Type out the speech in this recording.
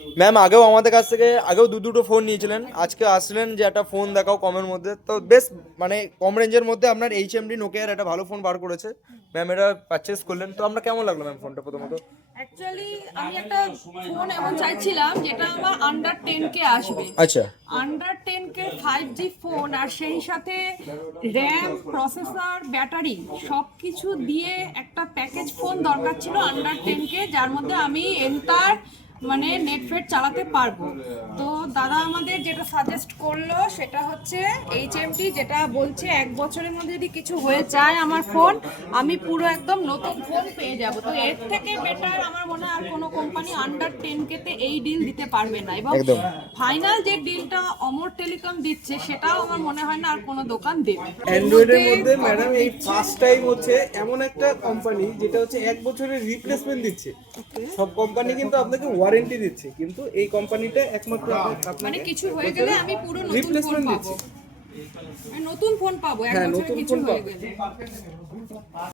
Ma'am আগেও আমাদের কাছ থেকে আগেও দু দুটো ফোন নিয়েছিলেন। আজকে আসলেন যে একটা ফোন দেখাও কমের মধ্যে। তো বেশ মানে কম রেঞ্জের মধ্যে আপনার এইচ এমডি নোকিয়ার একটা ভালো ফোন বার করেছে। ম্যাম এটা পারচেস করলেন। তো আমরা কেমন লাগল ম্যাম ফোনটা প্রথমত? অ্যাকচুয়ালি আমি একটা ফোন এমন চাইছিলাম যেটা আমার আন্ডার টেন কে আসবে। আচ্ছা। আন্ডার টেন কে ফাইভ জি ফোন আর সেই সাথে র্যাম প্রসেসর ব্যাটারি সব কিছু দিয়ে একটা প্যাকেজ ফোন দরকার ছিল আন্ডার টেন কে যার মধ্যে আমি এন্টার মানে নেট ফেট চালাতে পারব। তো দাদা আমাদের যেটা সাজেস্ট করল সেটা হচ্ছে এইচ এমটি যেটা বলছে এক বছরের মধ্যে যদি কিছু হয়ে যায় আমার ফোন আমি পুরো একদম নতুন ফোন পেয়ে যাব। তো এর থেকে বেটার আমার মনে হয় আর কোনো কোম্পানি আন্ডার টেন কেতে এই ডিল দিতে পারবে না। এবং ফাইনাল যে ডিলটা অমর টেলিকম দিচ্ছে সেটাও আমার মনে হয় না আর কোনো দোকান দেবে। অ্যান্ড্রয়েডের মধ্যে ম্যাডাম এই ফার্স্ট টাইম হচ্ছে এমন একটা কোম্পানি যেটা হচ্ছে এক বছরের রিপ্লেসমেন্ট দিচ্ছে। সব কোম্পানি কিন্তু আপনাকে ওয়ারেন্টি দিচ্ছে কিন্তু এই কোম্পানিটা একমাত্র মানে কিছু হয়ে গেলে আমি পুরো নতুন ফোন পাবো। আমি নতুন ফোন পাবো এক হ্যাঁ, বছরে কিছু হয়ে গেলে।